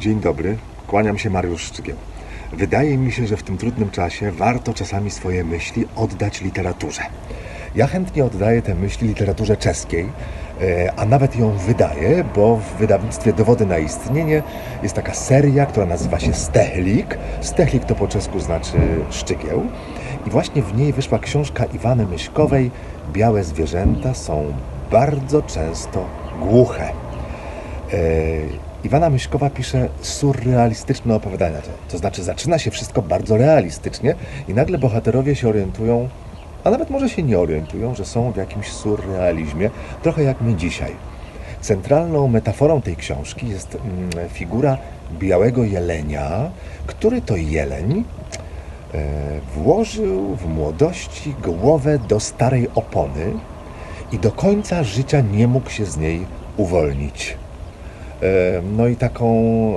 Dzień dobry, kłaniam się Mariusz Szczygieł. Wydaje mi się, że w tym trudnym czasie warto czasami swoje myśli oddać literaturze. Ja chętnie oddaję te myśli literaturze czeskiej, e, a nawet ją wydaję, bo w wydawnictwie Dowody na istnienie jest taka seria, która nazywa się Stechlik. Stechlik to po czesku znaczy szczygieł. I właśnie w niej wyszła książka Iwany Myśkowej Białe zwierzęta są bardzo często głuche. Iwana Myśkowa pisze surrealistyczne opowiadania. To, to znaczy, zaczyna się wszystko bardzo realistycznie i nagle bohaterowie się orientują, a nawet może się nie orientują, że są w jakimś surrealizmie, trochę jak my dzisiaj. Centralną metaforą tej książki jest mm, figura białego jelenia, który to jeleń e, włożył w młodości głowę do starej opony i do końca życia nie mógł się z niej uwolnić. E, No i taką,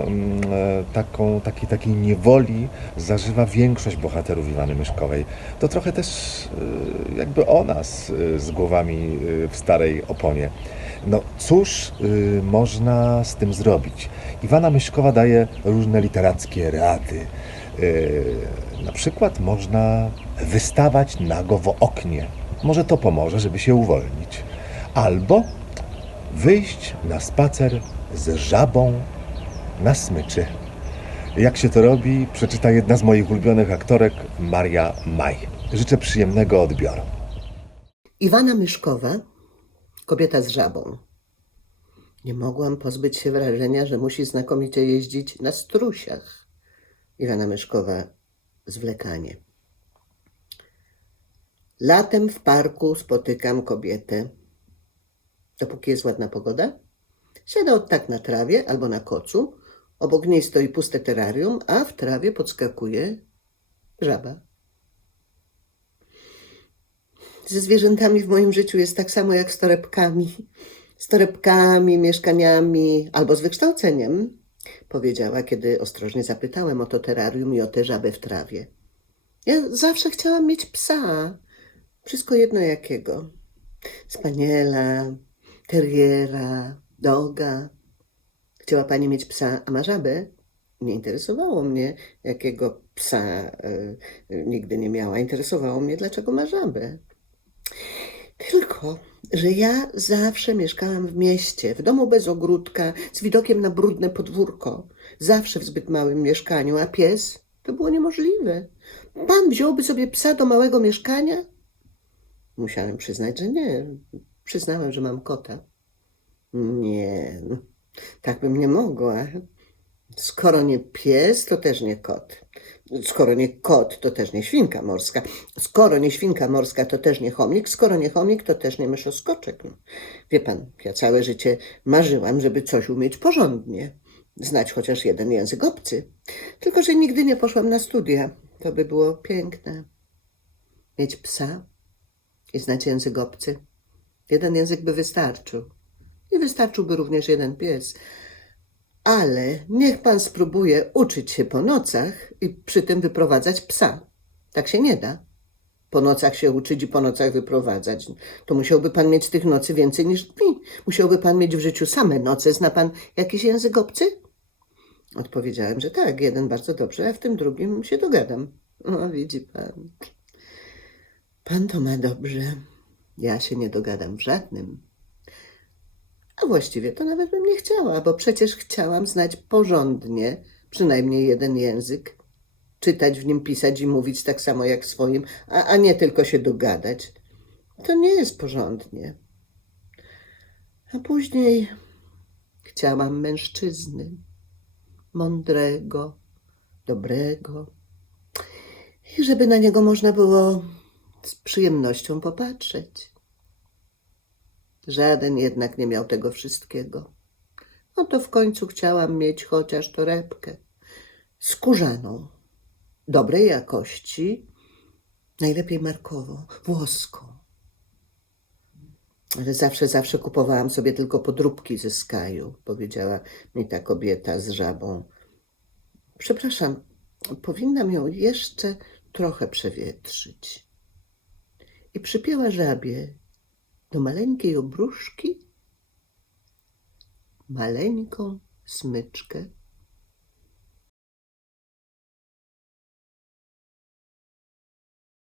mm, e, taką takiej, takiej niewoli zażywa większość bohaterów Iwany Myszkowej. To trochę też e, jakby o nas z głowami w starej oponie. No cóż można z tym zrobić? Iwana Myszkowa daje różne literackie rady. Na przykład można wystawać nago w oknie. Może to pomoże, żeby się uwolnić. Albo wyjść na spacer z żabą na smyczy. Jak się to robi, przeczyta jedna z moich ulubionych aktorek, Maria Maj. Życzę przyjemnego odbioru. Iwana Myszkowa, kobieta z żabą. Nie mogłam pozbyć się wrażenia, że musi znakomicie jeździć na strusiach. Iwana Myszkowa, zwlekanie. Latem w parku spotykam kobietę. Dopóki jest ładna pogoda, siada od tak na trawie albo na kocu. Obok niej stoi puste terrarium, a w trawie podskakuje żaba. Ze zwierzętami w moim życiu jest tak samo jak z torebkami. Z torebkami, mieszkaniami albo z wykształceniem, powiedziała, kiedy ostrożnie zapytałem o to terrarium i o tę żabę w trawie. Ja zawsze chciałam mieć psa. Wszystko jedno jakiego. Spaniela, terriera, doga. Chciała pani mieć psa, a ma żabę? Nie interesowało mnie, jakiego psa y, nigdy nie miała. Interesowało mnie, dlaczego ma żabę. Tylko, że ja zawsze mieszkałam w mieście, w domu bez ogródka, z widokiem na brudne podwórko. Zawsze w zbyt małym mieszkaniu, a pies to było niemożliwe. Pan wziąłby sobie psa do małego mieszkania? Musiałem przyznać, że nie. Przyznałem, że mam kota. Nie, tak bym nie mogła. Skoro nie pies, to też nie kot. Skoro nie kot, to też nie świnka morska. Skoro nie świnka morska, to też nie chomik. Skoro nie chomik, to też nie myszoskoczek. No. Wie pan, ja całe życie marzyłam, żeby coś umieć porządnie. Znać chociaż jeden język obcy. Tylko, że nigdy nie poszłam na studia. To by było piękne. Mieć psa i znać język obcy. Jeden język by wystarczył. I wystarczyłby również jeden pies. Ale niech pan spróbuje uczyć się po nocach i przy tym wyprowadzać psa. Tak się nie da. Po nocach się uczyć i po nocach wyprowadzać. To musiałby pan mieć tych nocy więcej niż dni. Musiałby pan mieć w życiu same noce. Zna pan jakiś język obcy? Odpowiedziałem, że tak, jeden bardzo dobrze, a w tym drugim się dogadam. O, widzi pan. Pan to ma dobrze. Ja się nie dogadam w żadnym. A właściwie to nawet bym nie chciała, bo przecież chciałam znać porządnie przynajmniej jeden język, czytać w nim, pisać i mówić tak samo jak swoim, a, a nie tylko się dogadać. To nie jest porządnie. A później chciałam mężczyzny, mądrego, dobrego, i żeby na niego można było z przyjemnością popatrzeć. Żaden jednak nie miał tego wszystkiego. No to w końcu chciałam mieć chociaż torebkę skórzaną, dobrej jakości, najlepiej markową, włoską. Ale zawsze, zawsze kupowałam sobie tylko podróbki ze skaju, powiedziała mi ta kobieta z żabą. Przepraszam, powinnam ją jeszcze trochę przewietrzyć. I przypięła żabie do maleńkiej obruszki maleńką smyczkę